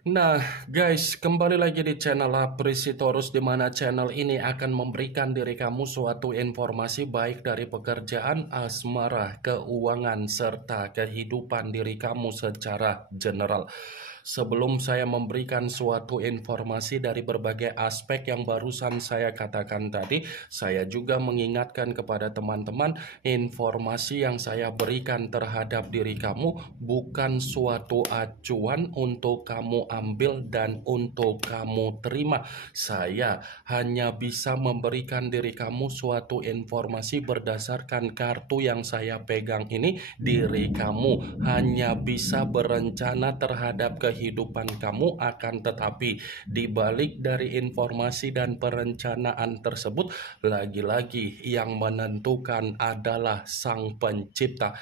Nah, guys, kembali lagi di channel Aprisitorus, di mana channel ini akan memberikan diri kamu suatu informasi baik dari pekerjaan, asmara, keuangan, serta kehidupan diri kamu secara general. Sebelum saya memberikan suatu informasi dari berbagai aspek yang barusan saya katakan tadi, saya juga mengingatkan kepada teman-teman, informasi yang saya berikan terhadap diri kamu bukan suatu acuan untuk kamu ambil dan untuk kamu terima. Saya hanya bisa memberikan diri kamu suatu informasi berdasarkan kartu yang saya pegang ini. Diri kamu hanya bisa berencana terhadap kehidupan kamu, akan tetapi di balik dari informasi dan perencanaan tersebut, lagi-lagi yang menentukan adalah Sang Pencipta.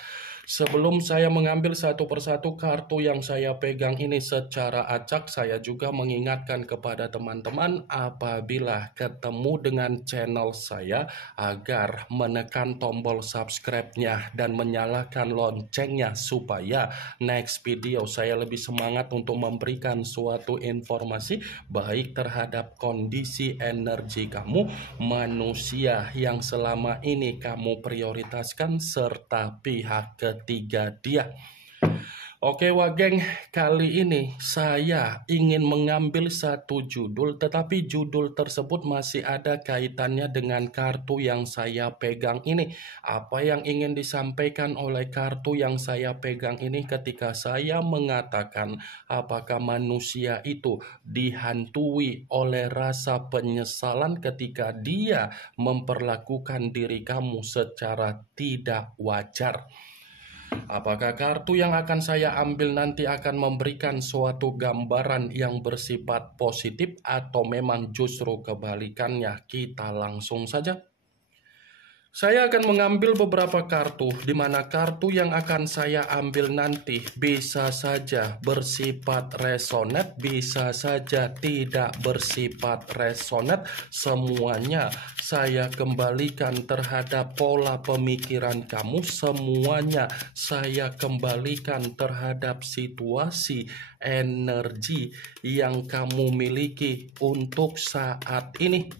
Sebelum saya mengambil satu persatu kartu yang saya pegang ini secara acak, saya juga mengingatkan kepada teman-teman apabila ketemu dengan channel saya agar menekan tombol subscribe-nya dan menyalakan loncengnya supaya next video saya lebih semangat untuk memberikan suatu informasi baik terhadap kondisi energi kamu, manusia yang selama ini kamu prioritaskan, serta pihak ketiga dia. Oke Wageng, kali ini saya ingin mengambil satu judul, tetapi judul tersebut masih ada kaitannya dengan kartu yang saya pegang ini. Apa yang ingin disampaikan oleh kartu yang saya pegang ini ketika saya mengatakan apakah manusia itu dihantui oleh rasa penyesalan ketika dia memperlakukan diri kamu secara tidak wajar. Apakah kartu yang akan saya ambil nanti akan memberikan suatu gambaran yang bersifat positif atau memang justru kebalikannya? Kita langsung saja. Saya akan mengambil beberapa kartu, di mana kartu yang akan saya ambil nanti bisa saja bersifat resonate, bisa saja tidak bersifat resonate. Semuanya saya kembalikan terhadap pola pemikiran kamu, semuanya saya kembalikan terhadap situasi energi yang kamu miliki untuk saat ini.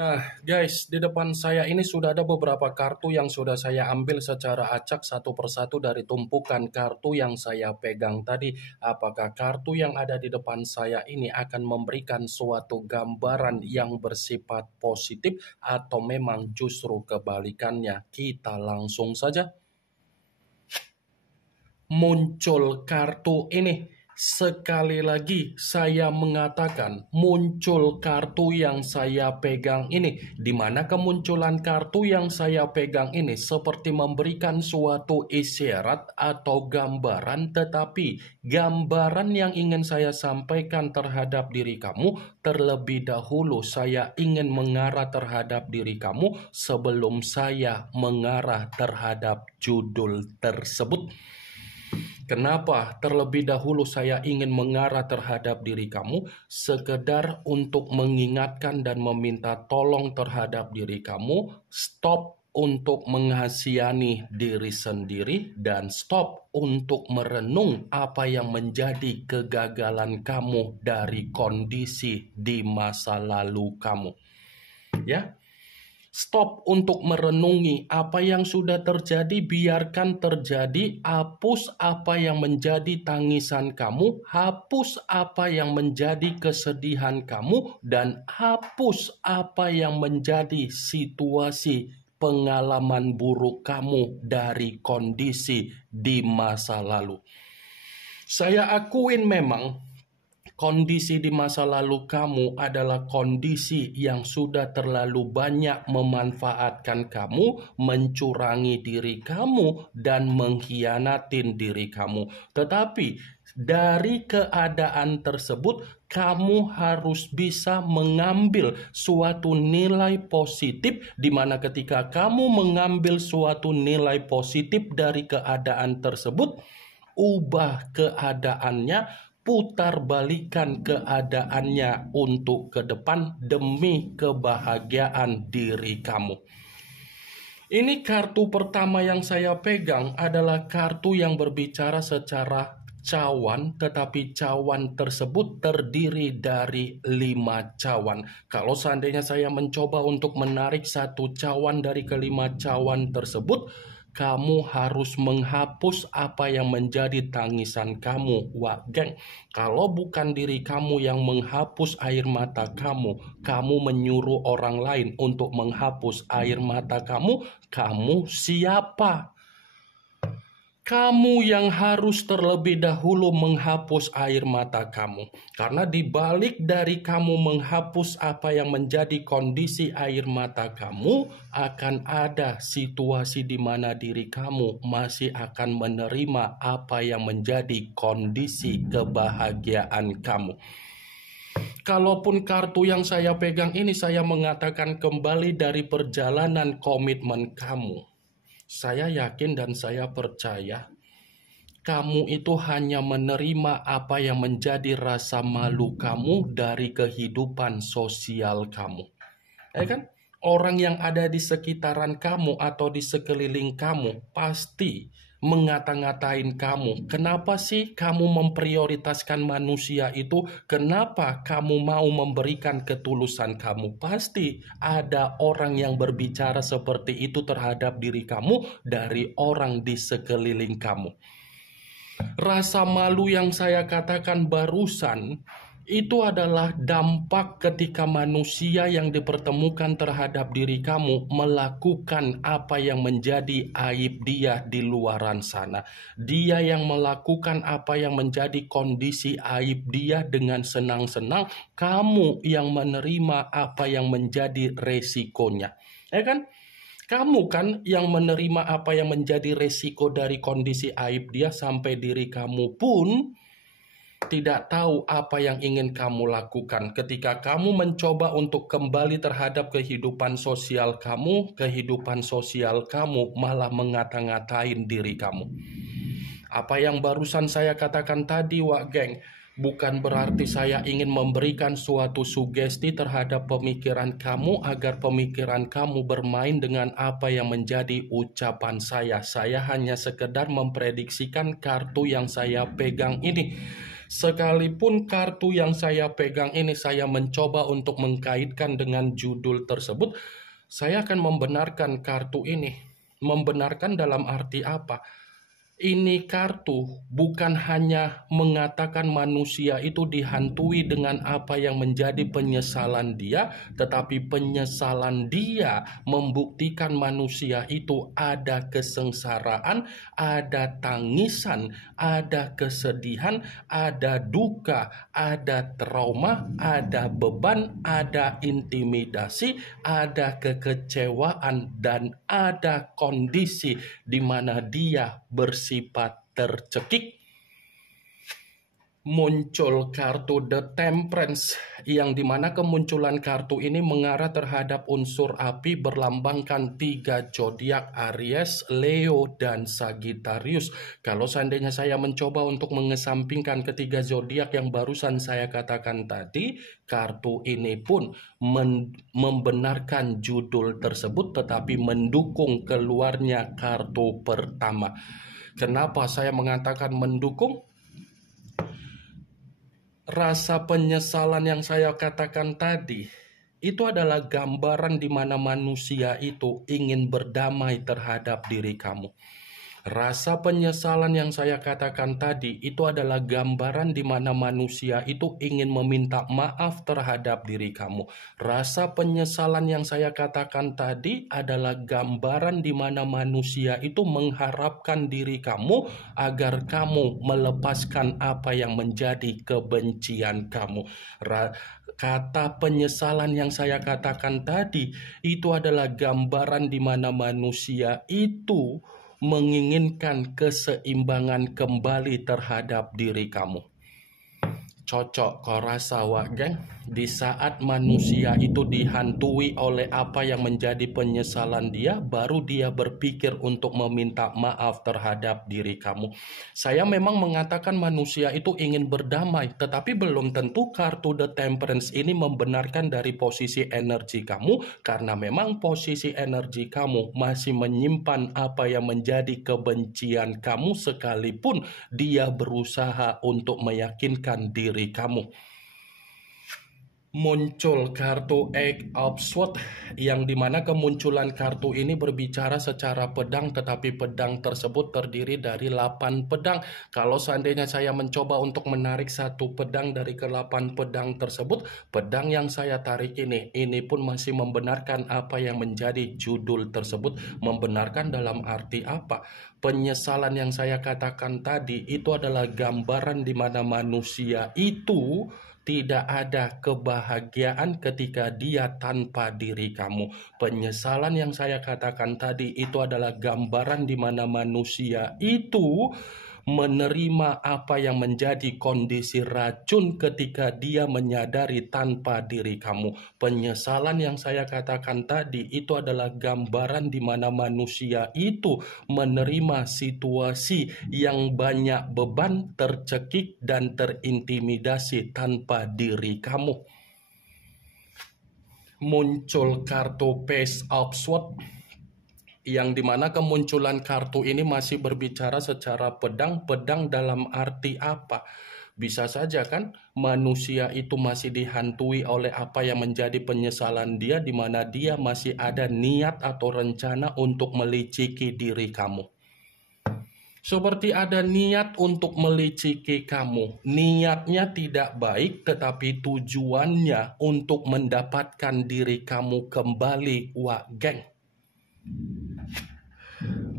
Nah guys, di depan saya ini sudah ada beberapa kartu yang sudah saya ambil secara acak satu persatu dari tumpukan kartu yang saya pegang tadi. Apakah kartu yang ada di depan saya ini akan memberikan suatu gambaran yang bersifat positif atau memang justru kebalikannya? Kita langsung saja. Muncul kartu ini. Sekali lagi saya mengatakan muncul kartu yang saya pegang ini, di mana kemunculan kartu yang saya pegang ini seperti memberikan suatu isyarat atau gambaran, tetapi gambaran yang ingin saya sampaikan terhadap diri kamu terlebih dahulu saya ingin mengarah terhadap diri kamu sebelum saya mengarah terhadap judul tersebut. Kenapa terlebih dahulu saya ingin mengarah terhadap diri kamu? Sekedar untuk mengingatkan dan meminta tolong terhadap diri kamu. Stop untuk menghasihani diri sendiri dan stop untuk merenung apa yang menjadi kegagalan kamu dari kondisi di masa lalu kamu. Ya. Stop untuk merenungi apa yang sudah terjadi, biarkan terjadi. Hapus apa yang menjadi tangisan kamu, hapus apa yang menjadi kesedihan kamu, dan hapus apa yang menjadi situasi pengalaman buruk kamu dari kondisi di masa lalu. Saya akuin memang kondisi di masa lalu kamu adalah kondisi yang sudah terlalu banyak memanfaatkan kamu, mencurangi diri kamu, dan mengkhianatin diri kamu. Tetapi dari keadaan tersebut, kamu harus bisa mengambil suatu nilai positif, di mana ketika kamu mengambil suatu nilai positif dari keadaan tersebut, ubah keadaannya, putar balikan keadaannya untuk ke depan demi kebahagiaan diri kamu. Ini kartu pertama yang saya pegang adalah kartu yang berbicara secara cawan, tetapi cawan tersebut terdiri dari 5 cawan. Kalau seandainya saya mencoba untuk menarik satu cawan dari kelima cawan tersebut, kamu harus menghapus apa yang menjadi tangisan kamu, Wak Geng. Kalau bukan diri kamu yang menghapus air mata kamu, kamu menyuruh orang lain untuk menghapus air mata kamu siapa? Kamu yang harus terlebih dahulu menghapus air mata kamu. Karena dibalik dari kamu menghapus apa yang menjadi kondisi air mata kamu, akan ada situasi di mana diri kamu masih akan menerima apa yang menjadi kondisi kebahagiaan kamu. Kalaupun kartu yang saya pegang ini saya mengatakan kembali dari perjalanan komitmen kamu, saya yakin dan saya percaya kamu itu hanya menerima apa yang menjadi rasa malu kamu dari kehidupan sosial kamu. Ya kan? Orang yang ada di sekitaran kamu atau di sekeliling kamu pasti mengata-ngatain kamu. Kenapa sih kamu memprioritaskan manusia itu? Kenapa kamu mau memberikan ketulusan kamu? Pasti ada orang yang berbicara seperti itu terhadap diri kamu dari orang di sekeliling kamu. Rasa malu yang saya katakan barusan itu adalah dampak ketika manusia yang dipertemukan terhadap diri kamu melakukan apa yang menjadi aib dia di luaran sana. Dia yang melakukan apa yang menjadi kondisi aib dia dengan senang-senang, kamu yang menerima apa yang menjadi resikonya. Ya kan? Kamu kan yang menerima apa yang menjadi resiko dari kondisi aib dia, sampai diri kamu pun tidak tahu apa yang ingin kamu lakukan. Ketika kamu mencoba untuk kembali terhadap kehidupan sosial kamu malah mengata-ngatain diri kamu. Apa yang barusan saya katakan tadi, Wak Geng, bukan berarti saya ingin memberikan suatu sugesti terhadap pemikiran kamu agar pemikiran kamu bermain dengan apa yang menjadi ucapan saya. Saya hanya sekedar memprediksikan kartu yang saya pegang ini. Sekalipun kartu yang saya pegang ini saya mencoba untuk mengkaitkan dengan judul tersebut, saya akan membenarkan kartu ini. Membenarkan dalam arti apa? Ini kartu bukan hanya mengatakan manusia itu dihantui dengan apa yang menjadi penyesalan dia, tetapi penyesalan dia membuktikan manusia itu ada kesengsaraan, ada tangisan, ada kesedihan, ada duka, ada trauma, ada beban, ada intimidasi, ada kekecewaan, dan ada kondisi di mana dia bersifat tercekik. Muncul kartu The Temperance, yang dimana kemunculan kartu ini mengarah terhadap unsur api berlambangkan 3 zodiak, Aries, Leo, dan Sagittarius. Kalau seandainya saya mencoba untuk mengesampingkan ketiga zodiak yang barusan saya katakan tadi, kartu ini pun membenarkan judul tersebut tetapi mendukung keluarnya kartu pertama. Kenapa saya mengatakan mendukung? Rasa penyesalan yang saya katakan tadi itu adalah gambaran di mana manusia itu ingin berdamai terhadap diri kamu. Rasa penyesalan yang saya katakan tadi itu adalah gambaran di mana manusia itu ingin meminta maaf terhadap diri kamu. Rasa penyesalan yang saya katakan tadi adalah gambaran di mana manusia itu mengharapkan diri kamu agar kamu melepaskan apa yang menjadi kebencian kamu. Kata penyesalan yang saya katakan tadi itu adalah gambaran di mana manusia itu menginginkan keseimbangan kembali terhadap diri kamu. Cocok kau rasa wak geng? Di saat manusia itu dihantui oleh apa yang menjadi penyesalan dia, baru dia berpikir untuk meminta maaf terhadap diri kamu. Saya memang mengatakan manusia itu ingin berdamai, tetapi belum tentu kartu The Temperance ini membenarkan dari posisi energi kamu, karena memang posisi energi kamu masih menyimpan apa yang menjadi kebencian kamu sekalipun dia berusaha untuk meyakinkan diri kamu. Muncul kartu Eight of Swords, yang dimana kemunculan kartu ini berbicara secara pedang, tetapi pedang tersebut terdiri dari 8 pedang. Kalau seandainya saya mencoba untuk menarik satu pedang dari ke-8 pedang tersebut, pedang yang saya tarik ini pun masih membenarkan apa yang menjadi judul tersebut. Membenarkan dalam arti apa? Penyesalan yang saya katakan tadi itu adalah gambaran di mana manusia itu tidak ada kebahagiaan ketika dia tanpa diri kamu. Penyesalan yang saya katakan tadi itu adalah gambaran di mana manusia itu menerima apa yang menjadi kondisi racun ketika dia menyadari tanpa diri kamu. Penyesalan yang saya katakan tadi itu adalah gambaran di mana manusia itu menerima situasi yang banyak beban, tercekik, dan terintimidasi tanpa diri kamu. Muncul kartu Page of Swords, yang dimana kemunculan kartu ini masih berbicara secara pedang dalam arti apa? Bisa saja kan manusia itu masih dihantui oleh apa yang menjadi penyesalan dia, di mana dia masih ada niat atau rencana untuk meliciki diri kamu. Seperti ada niat untuk meliciki kamu. Niatnya tidak baik, tetapi tujuannya untuk mendapatkan diri kamu kembali, wak geng.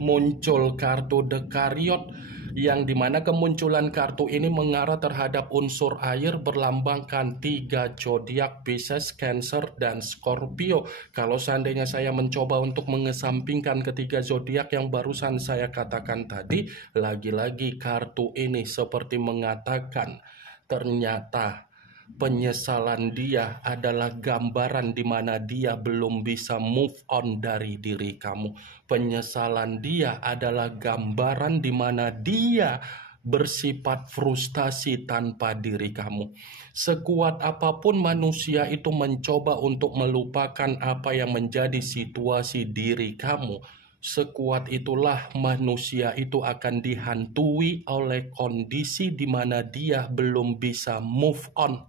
Muncul kartu The Chariot, yang dimana kemunculan kartu ini mengarah terhadap unsur air, berlambangkan 3 zodiak, Pisces, Cancer, dan Scorpio. Kalau seandainya saya mencoba untuk mengesampingkan ketiga zodiak yang barusan saya katakan tadi, lagi-lagi kartu ini seperti mengatakan ternyata penyesalan dia adalah gambaran di mana dia belum bisa move on dari diri kamu. Penyesalan dia adalah gambaran di mana dia bersifat frustasi tanpa diri kamu. Sekuat apapun manusia itu mencoba untuk melupakan apa yang menjadi situasi diri kamu, sekuat itulah manusia itu akan dihantui oleh kondisi di mana dia belum bisa move on.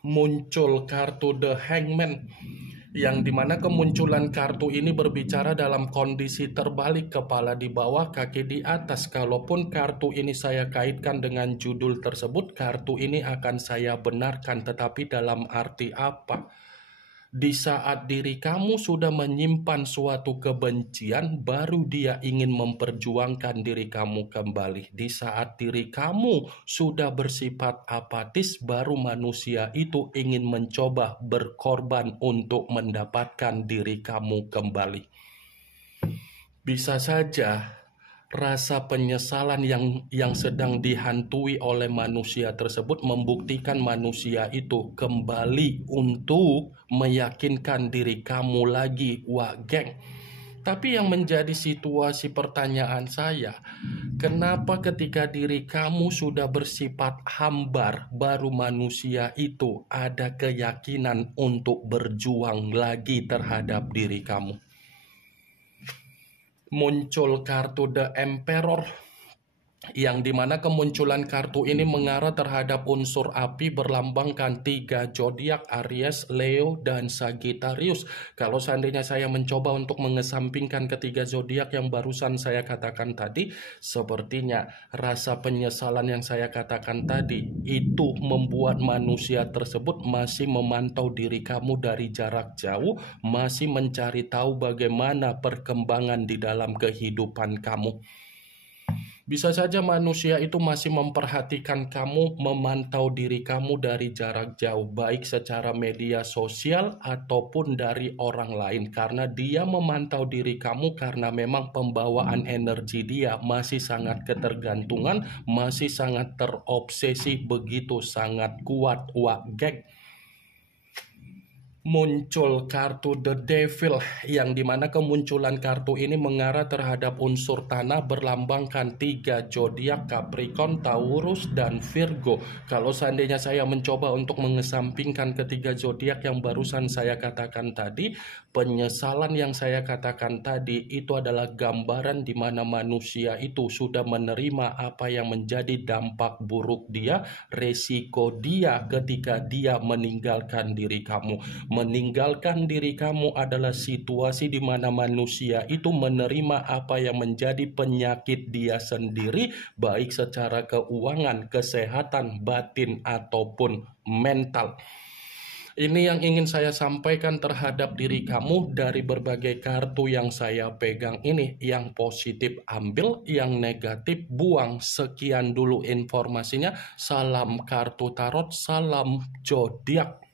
Muncul kartu The Hangman, yang dimana kemunculan kartu ini berbicara dalam kondisi terbalik, kepala di bawah, kaki di atas. Kalaupun kartu ini saya kaitkan dengan judul tersebut, kartu ini akan saya benarkan, tetapi dalam arti apa? Di saat diri kamu sudah menyimpan suatu kebencian, baru dia ingin memperjuangkan diri kamu kembali. Di saat diri kamu sudah bersifat apatis, baru manusia itu ingin mencoba berkorban untuk mendapatkan diri kamu kembali. Bisa saja rasa penyesalan yang sedang dihantui oleh manusia tersebut membuktikan manusia itu kembali untuk meyakinkan diri kamu lagi, wak geng. Tapi yang menjadi situasi pertanyaan saya, kenapa ketika diri kamu sudah bersifat hambar, baru manusia itu ada keyakinan untuk berjuang lagi terhadap diri kamu? Muncul kartu The Emperor, yang dimana kemunculan kartu ini mengarah terhadap unsur api berlambangkan 3 zodiak Aries, Leo, dan Sagittarius. Kalau seandainya saya mencoba untuk mengesampingkan ketiga zodiak yang barusan saya katakan tadi, sepertinya rasa penyesalan yang saya katakan tadi itu membuat manusia tersebut masih memantau diri kamu dari jarak jauh, masih mencari tahu bagaimana perkembangan di dalam kehidupan kamu. Bisa saja manusia itu masih memperhatikan kamu, memantau diri kamu dari jarak jauh, baik secara media sosial ataupun dari orang lain, karena dia memantau diri kamu karena memang pembawaan energi dia masih sangat ketergantungan, masih sangat terobsesi, begitu sangat kuat. Wah, geng. Muncul kartu The Devil, yang dimana kemunculan kartu ini mengarah terhadap unsur tanah berlambangkan 3 zodiak Capricorn, Taurus, dan Virgo. Kalau seandainya saya mencoba untuk mengesampingkan ketiga zodiak yang barusan saya katakan tadi, penyesalan yang saya katakan tadi itu adalah gambaran di mana manusia itu sudah menerima apa yang menjadi dampak buruk dia, resiko dia ketika dia meninggalkan diri kamu. Meninggalkan diri kamu adalah situasi di mana manusia itu menerima apa yang menjadi penyakit dia sendiri, baik secara keuangan, kesehatan, batin, ataupun mental. Ini yang ingin saya sampaikan terhadap diri kamu dari berbagai kartu yang saya pegang ini. Yang positif ambil, yang negatif buang. Sekian dulu informasinya. Salam kartu tarot, salam zodiak.